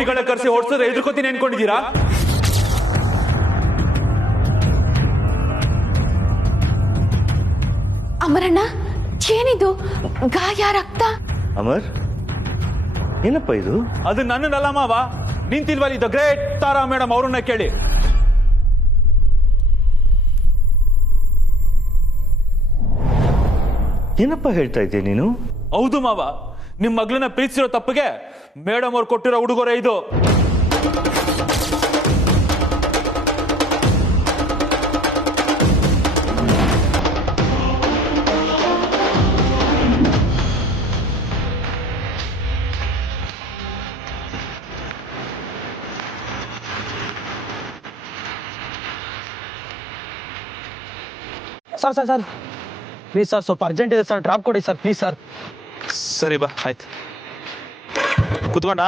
ರೌಡಿಗಳ ಕರೆಸಿ ಓಡಿಸಿದ್ರೆ ಎದುರ್ಕೋತೀನಿ ಅನ್ಕೊಂಡಿದ್ದೀರಾ? ಅಮರಣ್ಣ, ಏನಿದು ಗಾಯ, ರಕ್ತ? ಅಮರ್, ಏನಪ್ಪ ಇದು? ಅದು ನನ್ನನ್ನಲ್ಲ ಮಾವ, ನಿಂತಿಲ್ವಲ್ಲಿ ದ ಗ್ರೇಟ್ ತಾರಾ ಮೇಡಮ್ ಅವ್ರನ್ನ ಕೇಳಿ. ಏನಪ್ಪ ಹೇಳ್ತಾ ಇದ್ದೀಯ ನೀನು? ಹೌದು ಮಾವ, ನಿಮ್ ಮಗಳನ್ನ ಪ್ರೀತಿಸಿರೋ ತಪ್ಪಿಗೆ ಮೇಡಮ್ ಅವ್ರು ಕೊಟ್ಟಿರೋ ಉಡುಗೊರೆ ಇದು. Sir sir sir please sir, ಸ್ವಲ್ಪ ಅರ್ಜೆಂಟ್ ಇದೆ ಸರ್, ಡ್ರಾಪ್ ಕೊಡಿ ಸರ್ ಪ್ಲೀಸ್ ಸರ್. ಸರಿ ಬಾ, ಆಯ್ತು. ಕುತ್ಕೊಂಡ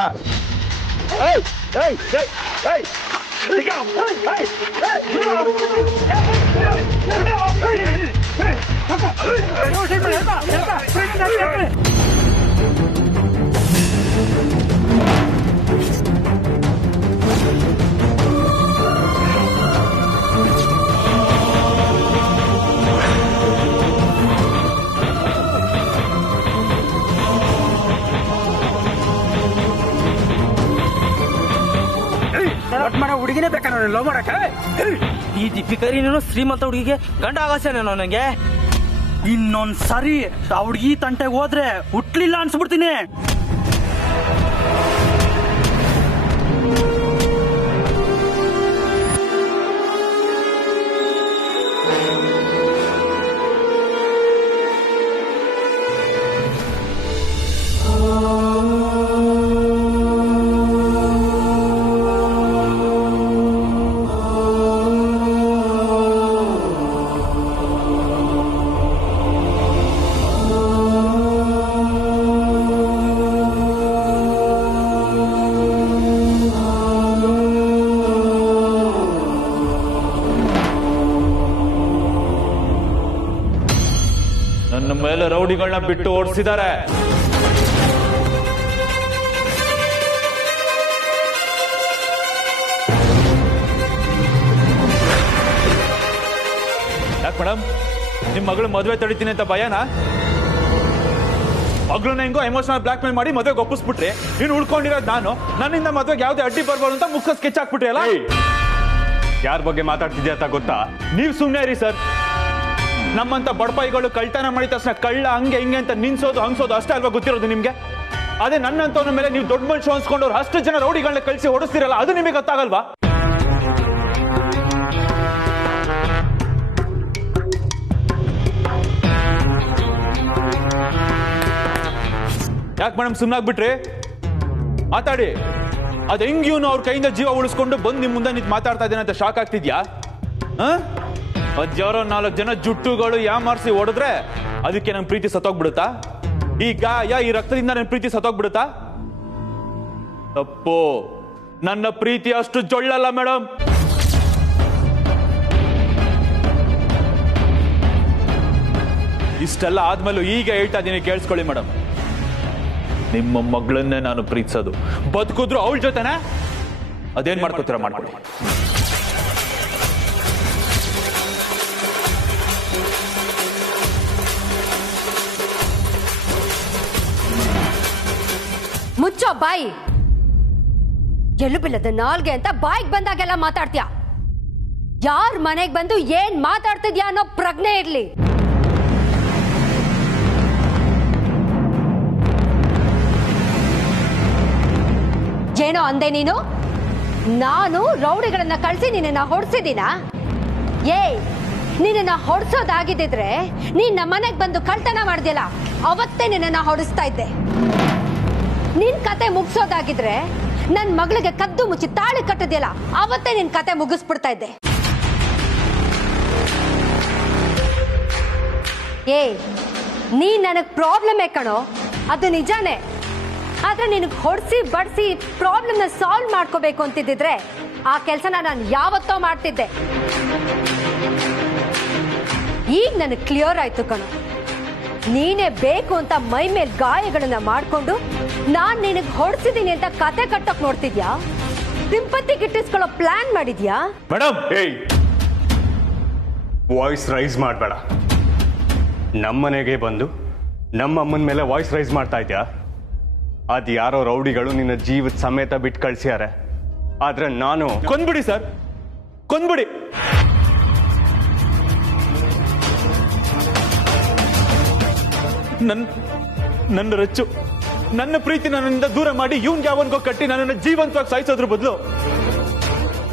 ಹುಡುಗಿನೇ ಬೇಕಾ ನಾನು ಲವ್ ಮಾಡಕ್ಕೆ? ಈ ದೀಪಿಕರಿ ನೀನು ಶ್ರೀಮಂತ ಹುಡುಗಿಗೆ ಗಂಡ ಆಗಸೇನೇನೋ ನನಗೆ. ಇನ್ನೊಂದ್ ಸರಿ ಆ ಹುಡುಗಿ ತಂಟೆಗೆ ಹೋದ್ರೆ ಹುಟ್ಲಿಲ್ಲ ಅನ್ಸ್ಬಿಡ್ತೀನಿ. ನನ್ನ ಮೇಲೆ ರೌಡಿಗಳನ್ನ ಬಿಟ್ಟು ಓಡಿಸಿದ್ದಾರೆ. ಯಾಕೆ ಮೇಡಮ್, ನಿಮ್ ಮಗಳು ಮದುವೆ ತಡಿತೀನಿ ಅಂತ ಭಯನಾ? ಮಗಳನ್ನ ಹೆಂಗೋ ಎಮೋಷನಲ್ ಬ್ಲಾಕ್ ಮೇಲ್ ಮಾಡಿ ಮದುವೆಗೆ ಒಪ್ಪಿಸ್ಬಿಟ್ರಿ. ನೀನು ಉಳ್ಕೊಂಡಿರೋದು ನಾನು, ನನ್ನಿಂದ ಮದುವೆಗೆ ಯಾವ್ದೇ ಅಡ್ಡಿ ಬರ್ಬಾರ್ದು ಅಂತ ಮುಖ ಸ್ಕೆಚ್ ಹಾಕ್ಬಿಟ್ರಿ ಅಲ್ಲ. ಯಾರ ಬಗ್ಗೆ ಮಾತಾಡ್ತಿದ್ಯಾ ಅಂತ ಗೊತ್ತಾ? ನೀವು ಸುಮ್ಮನೆ ರೀ ಸರ್. ನಮ್ಮಂತ ಬಡಪಾಯಿಗಳು ಕಳ್ತನ ಮಾಡಿದ ತಕ್ಷಣ ಕಳ್ಳ ಹಂಗೆ ಹಿಂಗೆ ಅಂತ ನಿನ್ಸೋದು ಹಂಗ್ಸೋದು ಅಷ್ಟೇ ಅಲ್ವಾ ಗೊತ್ತಿರೋದು ನಿಮ್ಗೆ? ಅದೇ ನನ್ನಂತವನ ಮೇಲೆ ನೀವು ದೊಡ್ಡ ಮನುಷ್ಯ ಅನ್ಸ್ಕೊಂಡವ್ರು ಅಷ್ಟು ಜನ ರೌಡಿಗಳನ್ನ ಕಳಿಸಿ ಓಡಿಸ್ತಿರಲ್ಲ, ಅದು ನಿಮಗೆ ಗೊತ್ತಾಗಲ್ವಾ? ಯಾಕೆ ಮೇಡಮ್ ಸುಮ್ಮನಾಗ್ಬಿಟ್ರಿ? ಮಾತಾಡಿ. ಅದ್ ಹೆಂಗ್ ಇವನು ಅವ್ರ ಕೈಯಿಂದ ಜೀವ ಉಳಿಸ್ಕೊಂಡು ಬಂದು ನಿಮ್ ಮುಂದೆ ನಿಂತು ಮಾತಾಡ್ತಾ ಇದ್ದೇನೆ ಅಂತ ಶಾಕ್ ಆಗ್ತಿದ್ಯಾ? ಅದ್ಯಾರೋ 4 ಜನ ಜುಟ್ಟುಗಳು ಯಾಮಾರಿಸಿ ಹೊಡೆದ್ರೆ ಅದಕ್ಕೆ ನನ್ ಪ್ರೀತಿ ಸತ್ತೋಗ್ಬಿಡುತ್ತಾ? ಈ ಗಾಯ, ಈ ರಕ್ತದಿಂದ ನನ್ನ ಪ್ರೀತಿ ಸತ್ತೋಗ್ಬಿಡುತ್ತಾ? ತಪ್ಪು. ನನ್ನ ಪ್ರೀತಿ ಅಷ್ಟು ಜೊಳ್ಳಲ್ಲ ಮೇಡಮ್. ಇಷ್ಟೆಲ್ಲ ಆದ್ಮೇಲೂ ಈಗ ಹೇಳ್ತಾ ಇದ್ದೀನಿ, ಕೇಳಿಸ್ಕೊಳ್ಳಿ ಮೇಡಮ್. ನಿಮ್ಮ ಮಗಳನ್ನೇ ನಾನು ಪ್ರೀತಿಸೋದು. ಬದುಕಿದ್ರು ಅವಳ ಜೊತೆನೆ. ಅದೇನ್ ಮಾಡ್ಕೋತೀರ ಮಾಡ್ಕೊಳ್ಳಿ. ಮುಚ್ಚೋ ಬಾಯಿ. ಎಲುಬಿಲ್ಲದ ನಾಲ್ಗೆ ಅಂತ ಬಾಯಿಗೆ ಬಂದಾಗೆಲ್ಲ ಮಾತಾಡ್ತೀಯ. ಯಾರ್ ಮನೆಗ್ ಬಂದು ಏನ್ ಮಾತಾಡ್ತಿದ್ಯಾ ಅನ್ನೋ ಪ್ರಜ್ಞೆ ಇರ್ಲಿ. ಏನೋ ಅಂದೆ ನೀನು? ನಾನು ರೌಡಿಗಳನ್ನ ಕಳಿಸಿ ನಿನ್ನ ಹೊಡ್ಸಿದ್ದೀನ? ನಿನ್ನ ಹೊಡ್ಸೋದಾಗಿದ್ದಿದ್ರೆ ನೀನ್ ನಮ್ಮ ಮನೆಗ್ ಬಂದು ಕಳ್ತನ ಮಾಡ್ದಿಲ್ಲ, ಅವತ್ತೇ ನಿನ್ನ ಹೊಡಿಸ್ತಾ ಇದ್ದೆ. ನಿನ್ ಕತೆ ಮುಗಿಸೋದಾಗಿದ್ರೆ ನನ್ ಮಗಳಿಗೆ ಕದ್ದು ಮುಚ್ಚಿ ತಾಳಿ ಕಟ್ಟದಿಲ್ಲ, ಅವತ್ತೇ ನಿನ್ ಕತೆ ಮುಗಿಸ್ಬಿಡ್ತಾ ಇದ್ದೆ. ನೀ ನನಗ್ ಪ್ರಾಬ್ಲಮ್ ಕಣೋ, ಅದು ನಿಜಾನೇ. ಆದ್ರೆ ನಿನಗೆ ಹೊಡ್ಸಿ ಬಡ್ಸಿ ಪ್ರಾಬ್ಲಮ್ನ ಸಾಲ್ವ್ ಮಾಡ್ಕೋಬೇಕು ಅಂತಿದ್ದಿದ್ರೆ ಆ ಕೆಲಸನ ನಾನು ಯಾವತ್ತೋ ಮಾಡ್ತಿದ್ದೆ. ಈಗ ನನಗೆ ಕ್ಲಿಯರ್ ಆಯ್ತು ಕಣೋ. ನೀನೇ ಬೇಕು ಅಂತ ಮೈ ಮೇಲೆ ಗಾಯಗಳನ್ನ ಮಾಡ್ಕೊಂಡು ನಾನ್ ನಿನಗ್ ಹೊಡ್ಸಿದೀನಿ ಅಂತ ಕತೆ ಕಟ್ಟಕ್ ನೋಡ್ತಿದ್ಯಾ? ಸಿಂಪತಿ ಗಿಟ್ಟಿಸ್ಕೊಳ್ಳೋ ಪ್ಲಾನ್ ಮಾಡಿದ್ಯಾ? ಮೇಡಮ್, ಏಯ್, ವಾಯ್ಸ್ ರೈಸ್ ಮಾಡಬೇಡ. ನಮ್ಮನೆಗೆ ಬಂದು ನಮ್ಮ ಅಮ್ಮನ ಮೇಲೆ ವಾಯ್ಸ್ ರೈಸ್ ಮಾಡ್ತಾ ಇದ್ಯಾ? ಅದು ಯಾರೋ ರೌಡಿಗಳು ನಿನ್ನ ಜೀವದ ಸಮೇತ ಬಿಟ್ಟು ಕಳ್ಸ್ಯಾರೆ. ಆದ್ರೆ ನಾನು ಕೊಂದ್ಬಿಡಿ ಸರ್, ಕೊಂದ್ಬಿಡಿ. ನನ್ನ ರಚ್ಚು ನನ್ನ ಪ್ರೀತಿ ನನ್ನಿಂದ ದೂರ ಮಾಡಿ ಇವನ್ಗೆ ಯಾವನ್ಗೋ ಕಟ್ಟಿ ನನ್ನನ್ನು ಜೀವಂತವಾಗಿ ಸಾಯಿಸೋದ್ರ ಬದಲು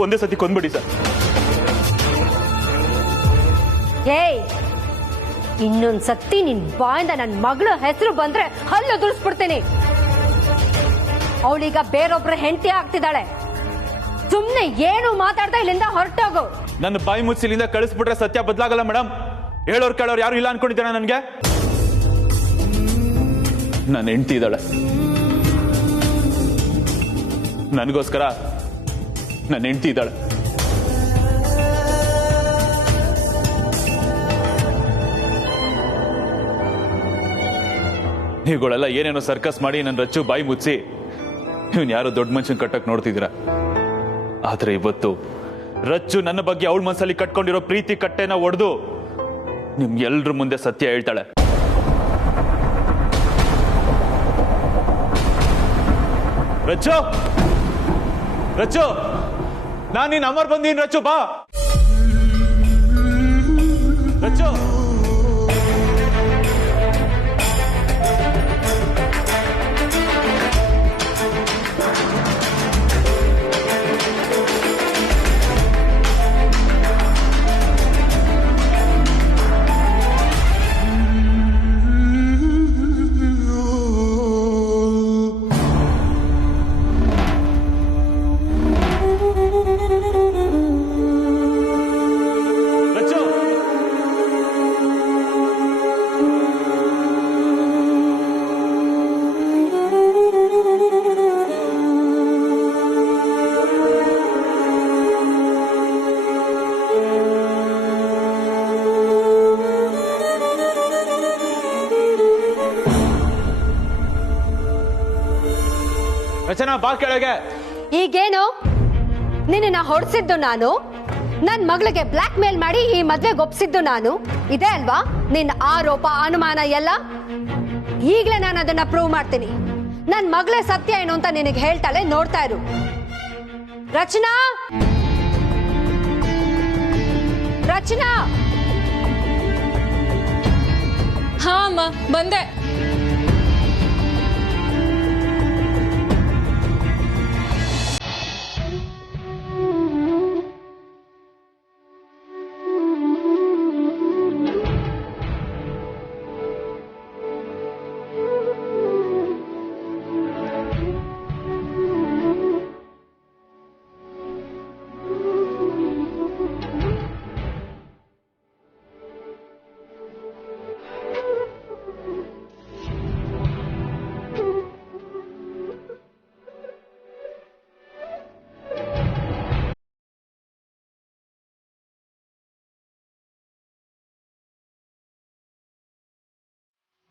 ಒಂದೇ ಸತಿ ಕೊಂದ್ಬಿಡಿ ಸರ್. ಏಯ್, ಇನ್ನೊಂದ್ ಸತಿ ನಿನ್ ಬಾಯಿಂದ ನನ್ ಮಗಳ ಹೆಸರು ಬಂದ್ರೆ ಹಲ್ಲು ದುಡಿಸ್ಬಿಡ್ತೀನಿ. ಅವಳೀಗ ಬೇರೊಬ್ರ ಹೆಂಡತಿ ಆಗ್ತಿದ್ದಾಳೆ. ಸುಮ್ನೆ ಏನು ಮಾತಾಡ್ತಾ ಇಲ್ಲಿಂದ ಹೊರಟೋಗು. ನನ್ನ ಬಾಯಿ ಮುಚ್ಚಿಲಿಂದ ಕಳಿಸ್ಬಿಟ್ರೆ ಸತ್ಯ ಬದಲಾಗಲ್ಲ ಮೇಡಮ್. ಹೇಳೋರು ಕೇಳೋರು ಯಾರು ಇಲ್ಲ ಅನ್ಕೊಂಡಿದ್ದಾನೆ ನನ್ಗೆ. ನನ್ನ ಹೆಂಡತಿ ಇದ್ದಾಳೆ, ನನಗೋಸ್ಕರ ನನ್ನ ಹೆಂಡತಿ ಇದ್ದಾಳೆ. ನೀವುಗಳೆಲ್ಲ ಏನೇನೋ ಸರ್ಕಸ್ ಮಾಡಿ ನನ್ನ ರಚ್ಚು ಬಾಯಿ ಮುಚ್ಚಿ ಇವನ್ ಯಾರೋ ದೊಡ್ಡ ಮನುಷ್ಯನ್ ಕಟ್ಟಕ್ ನೋಡ್ತಿದ್ದೀರಾ. ಆದ್ರೆ ಇವತ್ತು ರಚ್ಚು ನನ್ನ ಬಗ್ಗೆ ಅವಳ ಮನಸ್ಸಲ್ಲಿ ಕಟ್ಕೊಂಡಿರೋ ಪ್ರೀತಿ ಕಟ್ಟೆನ ಒಡೆದು ನಿಮ್ ಎಲ್ರ ಮುಂದೆ ಸತ್ಯ ಹೇಳ್ತಾಳೆ. ರಚ್ಚು, ರಚ್ಚು, ನಾನು ನೀನ್ ಅಮರ್ ಬಂದೀನಿ. ರಚ್ಚು ಬಾ. ರಚ್ಚು, ರಚನಾ ಬಾ ಕೆಳಗೆ. ಈಗೇನು ನಿನ್ನ ಹೊಡ್ಸಿದ್ದು ನಾನು, ನನ್ ಮಗಳಿಗೆ ಬ್ಲಾಕ್ ಮೇಲ್ ಮಾಡಿ ಈ ಮದ್ವೆಗೆ ಒಪ್ಸಿದ್ದು ನಾನು, ಇದೆ ಅಲ್ವಾ ನಿನ್ನ ಆರೋಪ ಅನುಮಾನ ಎಲ್ಲ? ಈಗ್ಲೇ ನಾನು ಅದನ್ನ ಪ್ರೂವ್ ಮಾಡ್ತೀನಿ. ನನ್ ಮಗಳೇ ಸತ್ಯ ಏನು ಅಂತ ನಿನಗೆ ಹೇಳ್ತಾಳೆ, ನೋಡ್ತಾ ಇರು. ರಚನಾ, ರಚನಾ. ಹಾ ಅಮ್ಮ, ಬಂದೆ.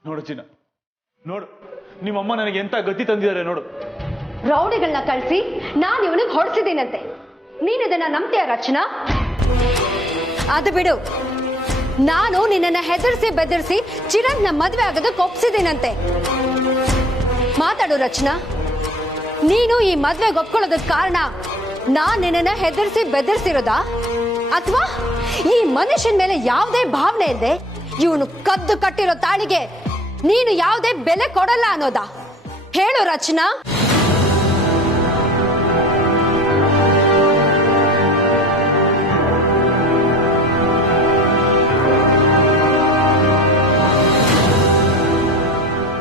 ನೋಡು ಚಿನ್ನ, ನೋಡು ನಿಮ್ಮಮ್ಮ ನನಗೆ ಎಂತ ಗತಿ ತಂದಿದ್ದಾರೆ ನೋಡು. ರೌಡಿಗಳನ್ನ ಕಳಿಸಿ ನಾನು ಇವನಿಗೆ ಹೊಡ್ಸಿದ್ದೀನಂತೆ. ನೀನ್ ಇದನ್ನ ನಂಬ್ತೀಯ ರಚನಾ? ಅದು ಬಿಡು, ನಾನು ನಿನ್ನನ್ನ ಹೆದರ್ಸಿ ಬೆದರ್ಸಿ ಚಿರಂಗ್ನ ಮದ್ವೆ ಆಗೋದಕ್ಕೆ ಒಪ್ಸಿದ್ದೀನಂತೆ. ಮಾತಾಡು ರಚನಾ, ನೀನು ಈ ಮದ್ವೆಗೆ ಒಪ್ಕೊಳ್ಳೋದಕ್ಕೆ ಕಾರಣ ನಾನ್ ನಿನ್ನನ್ನ ಹೆದರ್ಸಿ ಬೆದರ್ಸಿರೋದಾ, ಅಥವಾ ಈ ಮನುಷ್ಯನ ಮೇಲೆ ಯಾವುದೇ ಭಾವನೆ ಇಲ್ಲದೆ ಇವನು ಕದ್ದು ಕಟ್ಟಿರೋ ತಾಳಿಗೆ ನೀನು ಯಾವುದೇ ಬೆಲೆ ಕೊಡಲ್ಲ ಅನ್ನೋದಾ? ಹೇಳು ರಚನಾ.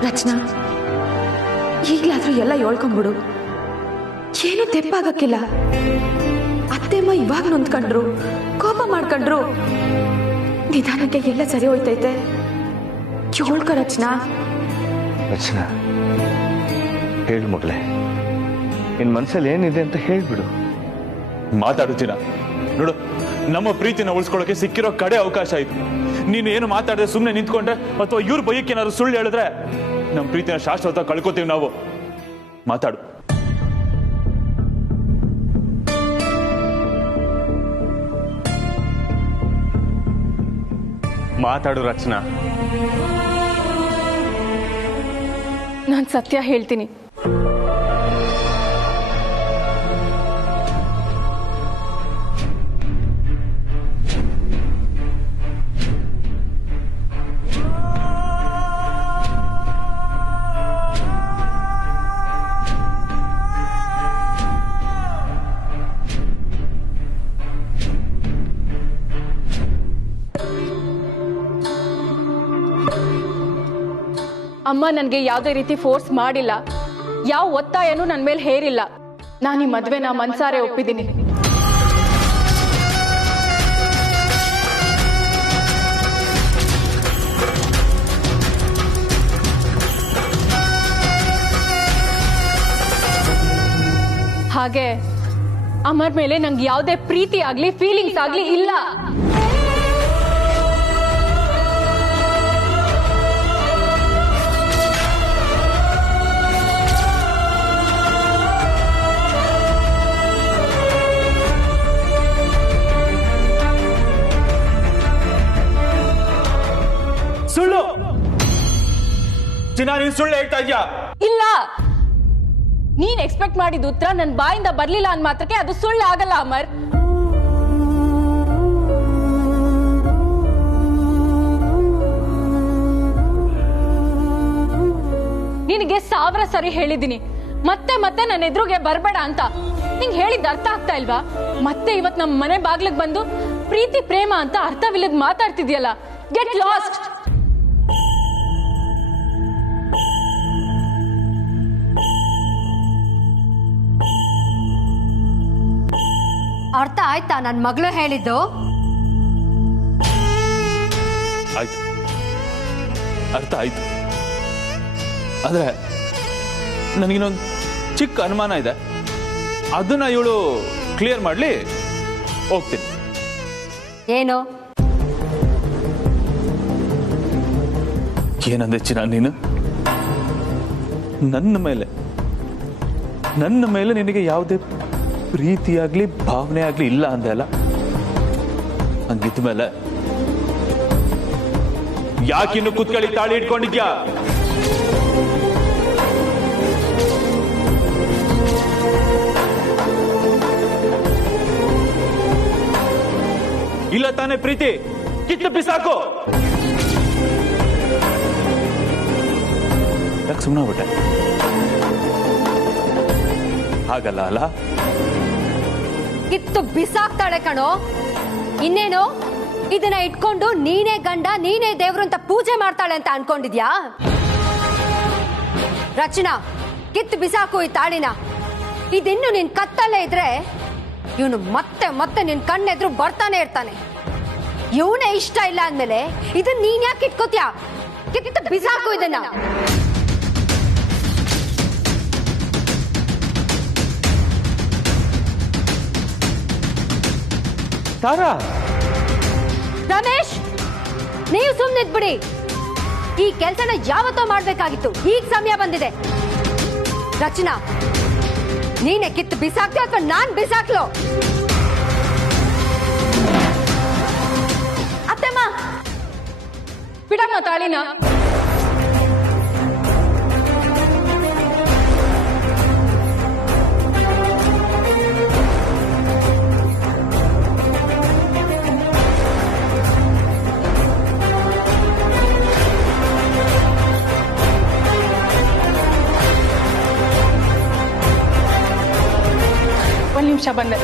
ರಚನಾ, ಈಗ್ಲಾದ್ರೂ ಎಲ್ಲ ಹೇಳ್ಕೊಂಡ್ಬಿಡು. ಏನು ತೆಪ್ಪಾಗಕ್ಕಿಲ್ಲ. ಅತ್ತೆಮ್ಮ ಇವಾಗ ನೊಂದ್ಕೊಂಡ್ರು, ಕೋಪ ಮಾಡ್ಕೊಂಡ್ರು. ನಿಧಾನಕ್ಕೆ ಎಲ್ಲ ಸರಿ ಹೋಯ್ತೈತೆ. ಹೇಳ್ಕೊ ರಚನಾ. ರಚನಾ, ಹೇಳು ಮಗಳೇ, ನಿನ್ ಮನ್ಸಲ್ಲಿ ಏನಿದೆ ಅಂತ ಹೇಳ್ಬಿಡು. ಮಾತಾಡುತ್ತೀನ ನೋಡು, ನಮ್ಮ ಪ್ರೀತಿನ ಉಳಿಸ್ಕೊಳ್ಳೋಕೆ ಸಿಕ್ಕಿರೋ ಕಡೆ ಅವಕಾಶ ಇದು. ನೀನು ಏನು ಮಾತಾಡದೆ ಸುಮ್ಮನೆ ನಿಂತ್ಕೊಂಡ್ರೆ ಅಥವಾ ಇವ್ರ ಬೈಯಕ್ಕೆ ಏನಾದ್ರು ಸುಳ್ಳು ಹೇಳಿದ್ರೆ ನಮ್ಮ ಪ್ರೀತಿನ ಶಾಶ್ವತ ಕಳ್ಕೊತೀವಿ ನಾವು. ಮಾತಾಡು. ಮಾತಾಡು ರಚನಾ. ನಾನು ಸತ್ಯ ಹೇಳ್ತೀನಿ. ಅಮ್ಮ ನನಗೆ ಯಾವುದೇ ರೀತಿ ಫೋರ್ಸ್ ಮಾಡಿಲ್ಲ, ಯಾವ ಒತ್ತಾಯನೂ ನನ್ನ ಮೇಲೆ ಹೇರಿಲ್ಲ. ನಾನು ಈ ಮದುವೆನ ಮನ್ಸಾರೆ ಒಪ್ಪಿದ್ದೀನಿ. ಹಾಗೆ ಅಮರ್ ಮೇಲೆ ನಂಗೆ ಯಾವುದೇ ಪ್ರೀತಿ ಆಗ್ಲಿ ಫೀಲಿಂಗ್ಸ್ ಆಗ್ಲಿ ಇಲ್ಲ. ಸುಳ್ಳು ಚಿನ್ನ, ನೀನ್ ಸುಳ್ಳು ಹೇಳ್ತಾ ಇದ್ಯಾ? ಇಲ್ಲ, ನೀನ್ ಎಕ್ಸ್ಪೆಕ್ಟ್ ಮಾಡಿದ ಉತ್ತರ ನನ್ನ ಬಾಯಿಂದ ಬರ್ಲಿಲ್ಲ ಅಂದ ಮಾತ್ರಕ್ಕೆ ಅದು ಸುಳ್ಳು ಆಗಲ್ಲ ಅಮರ್. ನಿನಗೆ 1000 ಸರಿ ಹೇಳಿದ್ದೀನಿ, ಮತ್ತೆ ಮತ್ತೆ ನನ್ನ ಎದುರುಗೆ ಬರ್ಬೇಡ ಅಂತ. ನಿಂಗೆ ಹೇಳಿದ್ದು ಅರ್ಥ ಆಗ್ತಾ ಇಲ್ವಾ? ಮತ್ತೆ ಇವತ್ ನಮ್ಮ ಮನೆ ಬಾಗ್ಲಿಗೆ ಬಂದು ಪ್ರೀತಿ ಪ್ರೇಮ ಅಂತ ಅರ್ಥವಿಲ್ಲದ್ ಮಾತಾಡ್ತಿದ್ಯಲ್ಲ. Get lost. ಅರ್ಥ ಆಯ್ತಾ ನನ್ನ ಮಗಳು ಹೇಳಿದ್ದು? ಆಯ್ತು, ಅರ್ಥ ಆಯ್ತು. ಆದ್ರೆ ನನಗಿನ್ನೊಂದು ಚಿಕ್ಕ ಅನುಮಾನ ಇದೆ, ಅದನ್ನ ಇವಳು ಕ್ಲಿಯರ್ ಮಾಡ್ಲಿ ಹೋಗ್ತೀನಿ. ಏನು? ಏನಂದೆ ಚಿನ್ನ ನೀನು? ನನ್ನ ಮೇಲೆ ನಿನಗೆ ಯಾವುದೇ ಪ್ರೀತಿ ಆಗ್ಲಿ ಭಾವನೆ ಆಗ್ಲಿ ಇಲ್ಲ ಅಂದೆ ಅಲ್ಲ? ಹಂಗಿದ್ದ ಮೇಲೆ ಯಾಕಿನ್ನು ಕುತ್ಕಳಿ ತಾಳಿ ಇಟ್ಕೊಂಡಿದ್ಯಾ? ಇಲ್ಲ ತಾನೇ ಪ್ರೀತಿ? ಕಿತ್ತು ಬಿಸಾಕು. ಯಾಕೆ ಸುಮ್ಮನೆ ಬಿಟ್ಟೆ? ಹಾಗಲ್ಲ ಅಲ್ಲ? ಕಿತ್ತು ಬಿಸಾಕ್ತಾಳೆ ಕಣೋ. ಇನ್ನೇನು ಇದನ್ನ ಇಟ್ಕೊಂಡು ನೀನೇ ಗಂಡ ನೀನೇ ದೇವ್ರು ಅಂತ ಪೂಜೆ ಮಾಡ್ತಾಳೆ ಅಂತ ಅನ್ಕೊಂಡಿದ್ಯಾ? ರಚನಾ, ಕಿತ್ತು ಬಿಸಾಕು ಈ ತಾಳಿನ. ಇದಿನ್ನು ನಿನ್ ಕತ್ತಲ್ಲೇ ಇದ್ರೆ ಇವನು ಮತ್ತೆ ಮತ್ತೆ ನಿನ್ ಕಣ್ಣೆದ್ರು ಬರ್ತಾನೆ ಇರ್ತಾನೆ. ಇವನೇ ಇಷ್ಟ ಇಲ್ಲ ಅಂದ್ಮೇಲೆ ಇದನ್ನ ನೀನ್ ಯಾಕೆ ಇಟ್ಕೋತ್ಯಾ? ಕಿತ್ತು ಬಿಸಾಕು ಇದನ್ನ. ತಾರಾ, ರಮೇಶ್, ನೀವು ಸುಮ್ಮನಿದ್ಬಿಡಿ. ಈ ಕೆಲಸನ ಯಾವತ್ತೋ ಮಾಡ್ಬೇಕಾಗಿತ್ತು, ಈಗ ಸಮಯ ಬಂದಿದೆ. ರಚನಾ, ನೀನೇ ಕಿತ್ತು ಬಿಸಾಕ್ತಿ ಅಥವಾ ನಾನ್ ಬಿಸಾಕ್ಲೋ? ಅತ್ತಮ್ಮ, ಬಿಡಮ್ಮ ತಾಳಿನ. ಒಂದು ನಿಮಿಷ ಬಂದೆ.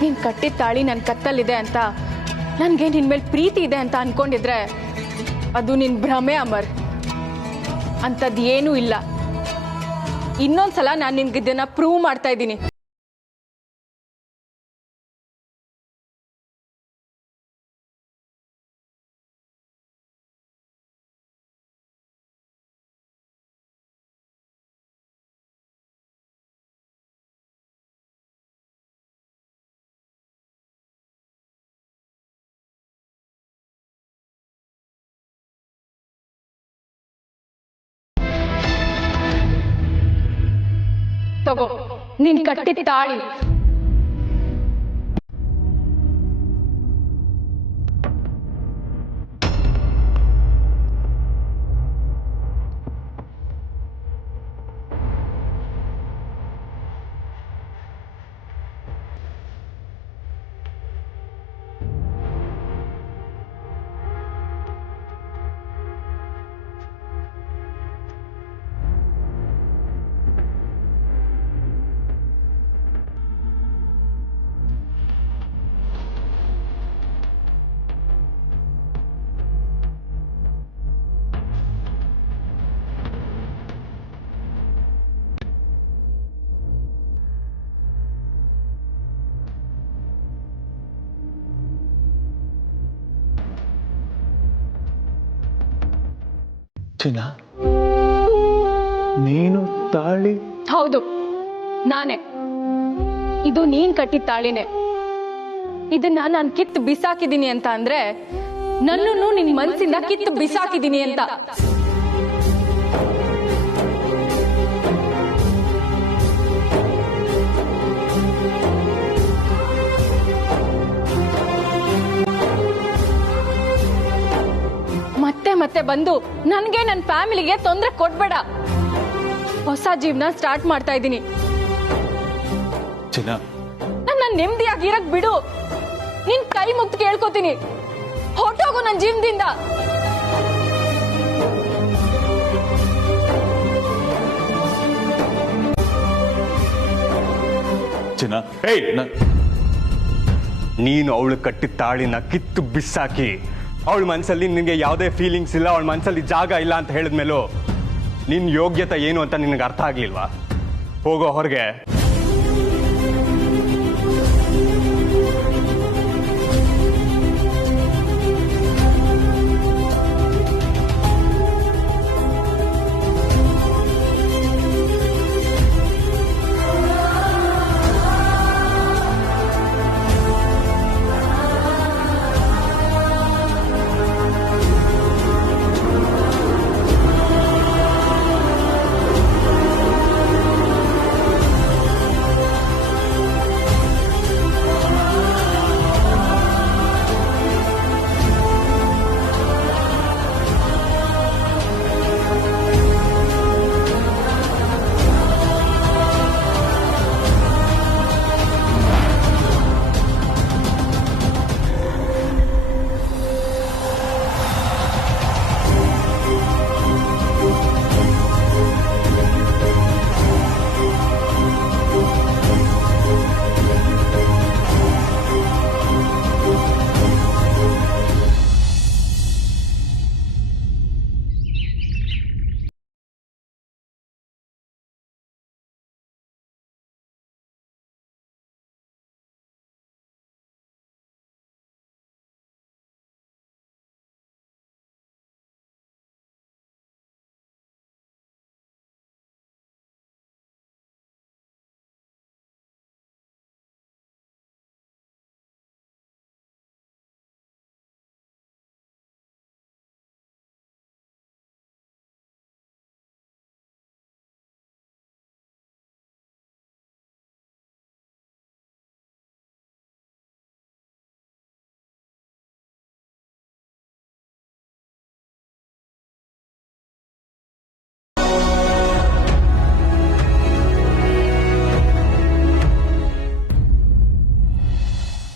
ನೀನ್ ಕಟ್ಟಿದ ತಾಳಿ ನನ್ನ ಕತ್ತಲ್ಲಿದೆ ಅಂತ, ನನ್ಗೆ ನಿನ್ ಮೇಲೆ ಪ್ರೀತಿ ಇದೆ ಅಂತ ಅನ್ಕೊಂಡಿದ್ರೆ ಅದು ನಿನ್ ಭ್ರಮೆ ಅಮರ್. ಅಂತದ್ ಏನೂ ಇಲ್ಲ. ಇನ್ನೊಂದ್ಸಲ ನಾನು ನಿನ್ಗೆ ಇದನ್ನ ಪ್ರೂವ್ ಮಾಡ್ತಾ ಇದ್ದೀನಿ. ತಗೋ ನೀನ್ ಕಟ್ಟಿದ ತಾಳಿ. ಚಿನ್ನ, ನೀನು ತಾಳಿ? ಹೌದು, ನಾನೇ. ಇದು ನೀನ್ ಕಟ್ಟಿದ ತಾಳಿನೇ. ಇದನ್ನ ನಾನು ಕಿತ್ತು ಬಿಸಾಕಿದೀನಿ ಅಂತ ಅಂದ್ರೆ ನನ್ನನ್ನು ನಿನ್ ಮನ್ಸಿಂದ ಕಿತ್ತು ಬಿಸಾಕಿದೀನಿ ಅಂತ. ಮತ್ತೆ ಮತ್ತೆ ಬಂದು ನನ್ಗೆ ನನ್ನ ಫ್ಯಾಮಿಲಿಗೆ ತೊಂದರೆ ಕೊಡ್ಬೇಡ. ಹೊಸ ಜೀವನ ಸ್ಟಾರ್ಟ್ ಮಾಡ್ತಾ ಇದ್ದೀನಿ. ಚಿನ್ನ, ನನ್ನ ನೆಮ್ಮದಿಯಾಗಿರಕ್ ಬಿಡು. ನಿನ್ ಕೈ ಮುಗ್ದು ಕೇಳ್ಕೊತೀನಿ, ಹೊಟ್ಟೋಗು ನನ್ನ ಜೀವನದಿಂದ. ಚಿನ್ನ, ನೀನು ಅವಳು ಕಟ್ಟಿದ ತಾಳಿನ ಕಿತ್ತು ಬಿಸಾಕಿ ಅವಳ ಮನಸ್ಸಲ್ಲಿ ನಿನಗೆ ಯಾವುದೇ ಫೀಲಿಂಗ್ಸ್ ಇಲ್ಲ, ಅವಳ ಮನಸ್ಸಲ್ಲಿ ಜಾಗ ಇಲ್ಲ ಅಂತ ಹೇಳಿದ್ಮೇಲೂ ನಿನ್ನ ಯೋಗ್ಯತೆ ಏನು ಅಂತ ನಿನಗೆ ಅರ್ಥ ಆಗ್ಲಿಲ್ವಾ? ಹೋಗೋ ಹೊರಗೆ.